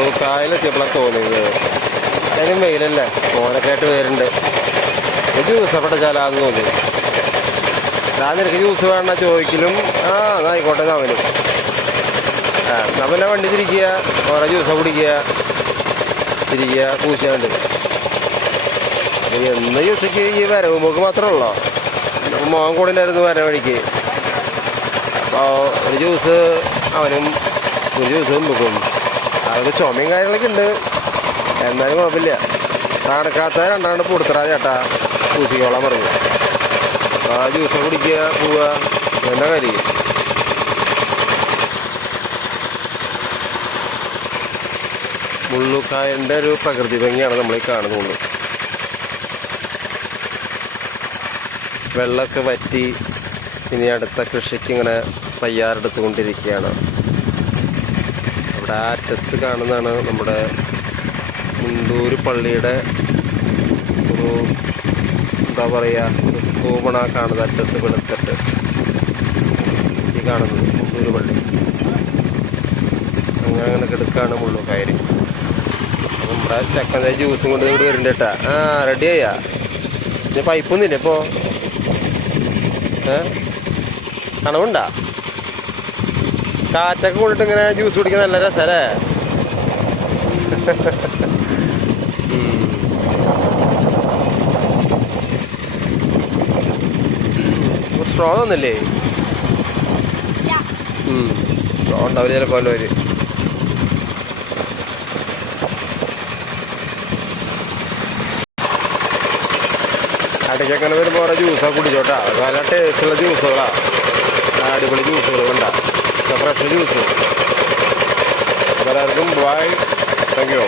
മുള്ളൂക്കായലെത്തിയപ്പോഴാണ് തോന്നിയത്. അതിനും വെയിലല്ലേ, മോനൊക്കെ ആയിട്ട് വരുന്നുണ്ട്. ജ്യൂസ് അവിടെ ചാലാന്ന് തോന്നി. ഞാൻ നിനക്ക് ജ്യൂസ് വേണ്ട ചോദിക്കലും ആയിക്കോട്ടെ അവനും. നമ്മളെ വണ്ടി തിരിക്കുക, ഓരോ ജ്യൂസ് കുടിക്കുക, തിരിക്കുക, പൂശാണ്ട്. എന്ന് ജ്യൂസക്ക് ഈ വരവ് പോക്ക് മാത്രമേ ഉള്ളൂ. മോൻ കൂടെ ഉണ്ടായിരുന്നു വര വഴിക്ക്. അപ്പോൾ ഒരു ജ്യൂസ് അവനും ഒരു ജ്യൂസും വെക്കും. അവർക്ക് ചുമയും കാര്യങ്ങളൊക്കെ ഉണ്ട്, എന്നാലും കുഴപ്പമില്ല. നടക്കാത്ത രണ്ടാണ്ട് കൊടുത്തറാ ചേട്ടാ പൂശിക്കോളാൻ പറഞ്ഞു. അപ്പോൾ ആ ജ്യൂസ് കുടിക്കുക, പോവുക, എന്താ കാര്യം. മുള്ളുക്കായൻ്റെ ഒരു പ്രകൃതി ഭംഗിയാണ് നമ്മൾ ഈ കാണുന്നത്. വെള്ളമൊക്കെ വറ്റി ഇനി അടുത്ത കൃഷിക്ക് ഇങ്ങനെ തയ്യാറെടുത്തുകൊണ്ടിരിക്കുകയാണ്. അവിടെ ആ അറ്റത്ത് കാണുന്നതാണ് നമ്മുടെ മുണ്ടൂർ പള്ളിയുടെ ഒരു എന്താ പറയുക, ഒരു സ്തൂപണ കാണുന്നത്. അറ്റത്ത് വെളുത്തിട്ട് ഈ കാണുന്നത് മുണ്ടൂർ പള്ളി. അങ്ങനെ കിടക്കാണ് മുള്ളുക്കായൽ. നമ്മുടെ ചക്കൻ്റെ ജ്യൂസും കൊണ്ട് ഇവിടെ വരുന്നുണ്ട് കേട്ടാ. റെഡി ആയാ? ഇനി പൈപ്പൊന്നുമില്ല ഇപ്പോൾ? തണവുണ്ടാ? കാറ്റൊക്കെ കൊണ്ടിട്ട് ഇങ്ങനെ ജ്യൂസ് കുടിക്കാൻ നല്ല രസമല്ലേ? സ്ട്രോ ഒന്നല്ലേ? സ്ട്രോ ഉണ്ടാവില്ല ചിലപ്പോൾ അവര്. ഇടയ്ക്കൊക്കെ വരുമ്പോൾ ഓരോ ജ്യൂസൊക്കെ കുടിച്ചോട്ടാ. നല്ല ടേസ്റ്റുള്ള ജ്യൂസുകളാ, അടിപൊളി ജ്യൂസുകൾ വേണ്ട, ഫ്രഷ് ജ്യൂസ്. എല്ലാവർക്കും ബൈ, താങ്ക് യു.